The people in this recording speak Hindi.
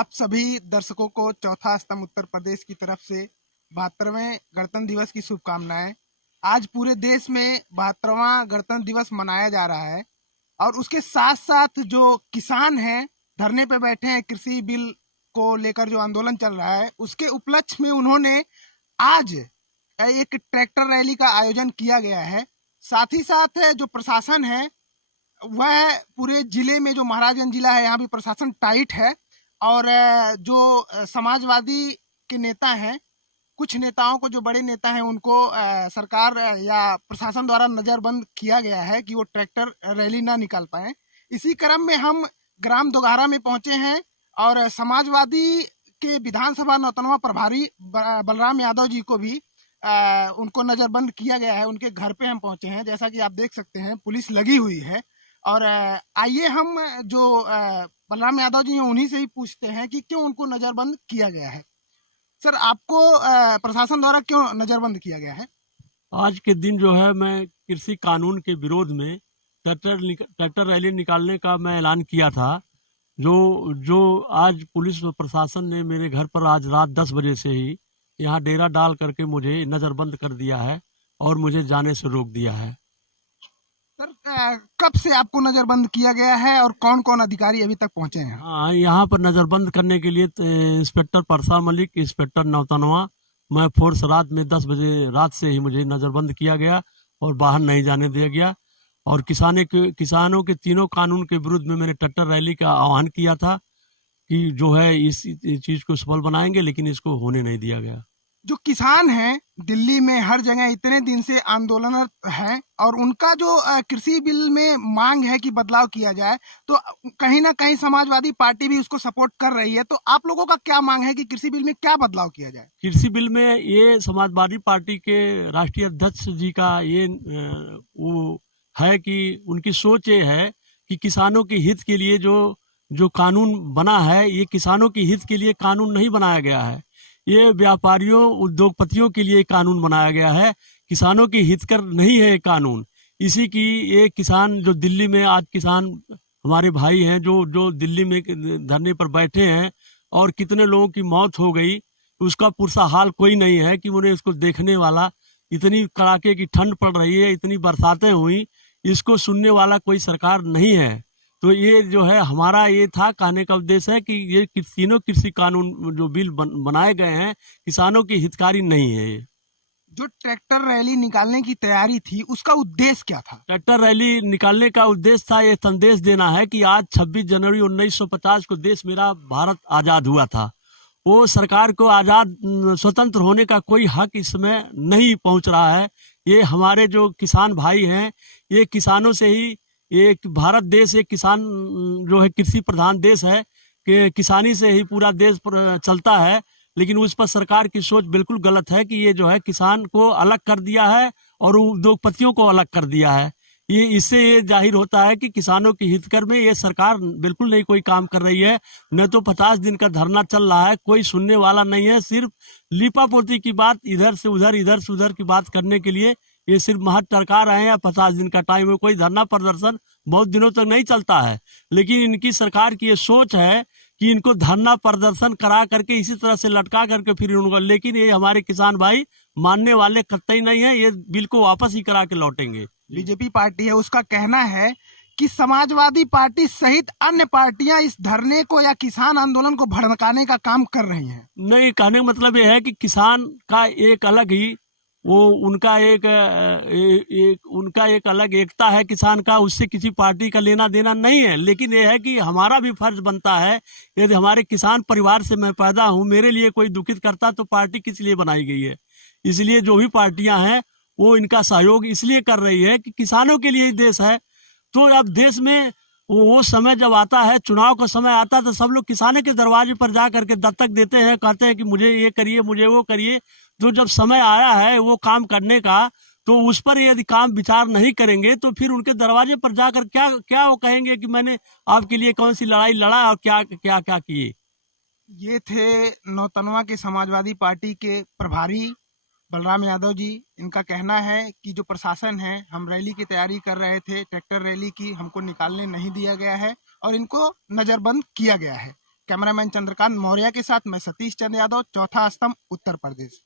आप सभी दर्शकों को चौथा स्तंभ उत्तर प्रदेश की तरफ से 72वें गणतंत्र दिवस की शुभकामनाएं। आज पूरे देश में 72वां गणतंत्र दिवस मनाया जा रहा है और उसके साथ साथ जो किसान हैं धरने पे बैठे हैं, कृषि बिल को लेकर जो आंदोलन चल रहा है उसके उपलक्ष्य में उन्होंने आज एक ट्रैक्टर रैली का आयोजन किया गया है। साथ ही साथ जो प्रशासन है वह पूरे जिले में, जो महाराजगंज जिला है यहाँ भी प्रशासन टाइट है और जो समाजवादी के नेता हैं, कुछ नेताओं को, जो बड़े नेता हैं उनको सरकार या प्रशासन द्वारा नजरबंद किया गया है कि वो ट्रैक्टर रैली ना निकाल पाए। इसी क्रम में हम ग्राम दोघारा में पहुंचे हैं और समाजवादी के विधानसभा 99वां प्रभारी बलराम यादव जी को भी उनको नजरबंद किया गया है। उनके घर पे हम पहुंचे हैं, जैसा कि आप देख सकते हैं पुलिस लगी हुई है। और आइए हम जो बलराम यादव जी हैं उन्हीं से ही पूछते हैं कि क्यों उनको नजरबंद किया गया है। सर, आपको प्रशासन द्वारा क्यों नजरबंद किया गया है? आज के दिन जो है मैं कृषि कानून के विरोध में ट्रैक्टर रैली निकालने का मैं ऐलान किया था। जो आज पुलिस प्रशासन ने मेरे घर पर आज रात 10 बजे से ही यहाँ डेरा डाल करके मुझे नजरबंद कर दिया है और मुझे जाने से रोक दिया है। सर, कब से आपको नजरबंद किया गया है और कौन कौन अधिकारी अभी तक पहुंचे हैं? हाँ, यहाँ पर नजरबंद करने के लिए इंस्पेक्टर परसा मलिक, इंस्पेक्टर नौतनवा, मैं फोर्स रात में 10 बजे रात से ही मुझे नजरबंद किया गया और बाहर नहीं जाने दिया गया। और किसानों के तीनों कानून के विरुद्ध में मैंने ट्रैक्टर रैली का आह्वान किया था कि जो है इस चीज को सफल बनाएंगे, लेकिन इसको होने नहीं दिया गया। जो किसान हैं दिल्ली में हर जगह इतने दिन से आंदोलनरत हैं और उनका जो कृषि बिल में मांग है कि बदलाव किया जाए, तो कहीं ना कहीं समाजवादी पार्टी भी उसको सपोर्ट कर रही है। तो आप लोगों का क्या मांग है कि कृषि बिल में क्या बदलाव किया जाए? कृषि बिल में ये समाजवादी पार्टी के राष्ट्रीय अध्यक्ष जी का ये वो है कि उनकी सोच ये है कि किसानों के हित के लिए जो कानून बना है, ये किसानों के हित के लिए कानून नहीं बनाया गया है। ये व्यापारियों, उद्योगपतियों के लिए कानून बनाया गया है, किसानों के हितकर नहीं है ये कानून। इसी की ये किसान जो दिल्ली में आज किसान हमारे भाई हैं जो दिल्ली में धरने पर बैठे हैं और कितने लोगों की मौत हो गई, उसका पुरसा हाल कोई नहीं है कि उन्हें इसको देखने वाला। इतनी कड़ाके की ठंड पड़ रही है, इतनी बरसातें हुई, इसको सुनने वाला कोई सरकार नहीं है। तो ये जो है हमारा ये था कहने का उद्देश्य है कि ये तीनों कृषि कानून जो बिल बनाए गए हैं किसानों की हितकारी नहीं है। जो ट्रैक्टर रैली निकालने की तैयारी थी उसका उद्देश्य क्या था? ट्रैक्टर रैली निकालने का उद्देश्य था ये संदेश देना है कि आज 26 जनवरी 1950 को देश मेरा भारत आजाद हुआ था। वो सरकार को आजाद स्वतंत्र होने का कोई हक इसमें नहीं पहुंच रहा है। ये हमारे जो किसान भाई हैं, ये किसानों से ही, ये भारत देश एक किसान जो है कृषि प्रधान देश है कि किसानी से ही पूरा देश चलता है। लेकिन उस पर सरकार की सोच बिल्कुल गलत है कि ये जो है किसान को अलग कर दिया है और उद्योगपतियों को अलग कर दिया है। इससे ये जाहिर होता है कि किसानों के हितकर में ये सरकार बिल्कुल नहीं कोई काम कर रही है। न तो 50 दिन का धरना चल रहा है, कोई सुनने वाला नहीं है। सिर्फ लीपापोती की बात, इधर से उधर की बात करने के लिए ये सिर्फ महज टरका रहे हैं। 50 दिन का टाइम है, कोई धरना प्रदर्शन बहुत दिनों तक नहीं चलता है। लेकिन इनकी सरकार की ये सोच है कि इनको धरना प्रदर्शन करा करके इसी तरह से लटका करके फिर उनको, लेकिन ये हमारे किसान भाई मानने वाले कतई नहीं है। ये बिल को वापस ही करा के लौटेंगे। बीजेपी पार्टी है, उसका कहना है कि समाजवादी पार्टी सहित अन्य पार्टियां इस धरने को या किसान आंदोलन को भड़काने का काम कर रही हैं। नहीं, कहने का मतलब ये है कि किसान का एक अलग ही उनका एक अलग एकता है किसान का, उससे किसी पार्टी का लेना देना नहीं है। लेकिन ये है कि हमारा भी फर्ज बनता है, यदि हमारे किसान परिवार से मैं पैदा हूं, मेरे लिए कोई दुखित करता तो पार्टी किस लिए बनाई गई है? इसलिए जो भी पार्टियां हैं वो इनका सहयोग इसलिए कर रही है कि किसानों के लिए देश है। तो अब देश में वो समय जब आता है, चुनाव का समय आता है, तो सब लोग किसानों के दरवाजे पर जा करके दस्तक देते हैं, कहते हैं कि मुझे ये करिए, मुझे वो करिए। तो जब समय आया है वो काम करने का, तो उस पर यदि काम विचार नहीं करेंगे तो फिर उनके दरवाजे पर जाकर क्या वो कहेंगे कि मैंने आपके लिए कौन सी लड़ाई लड़ा और क्या क्या क्या किए। ये थे नौतनवा के समाजवादी पार्टी के प्रभारी बलराम यादव जी। इनका कहना है कि जो प्रशासन है, हम रैली की तैयारी कर रहे थे, ट्रैक्टर रैली की, हमको निकालने नहीं दिया गया है और इनको नजरबंद किया गया है। कैमरामैन चंद्रकांत मौर्य के साथ मैं सतीश चंद्र यादव, चौथा स्तंभ, उत्तर प्रदेश।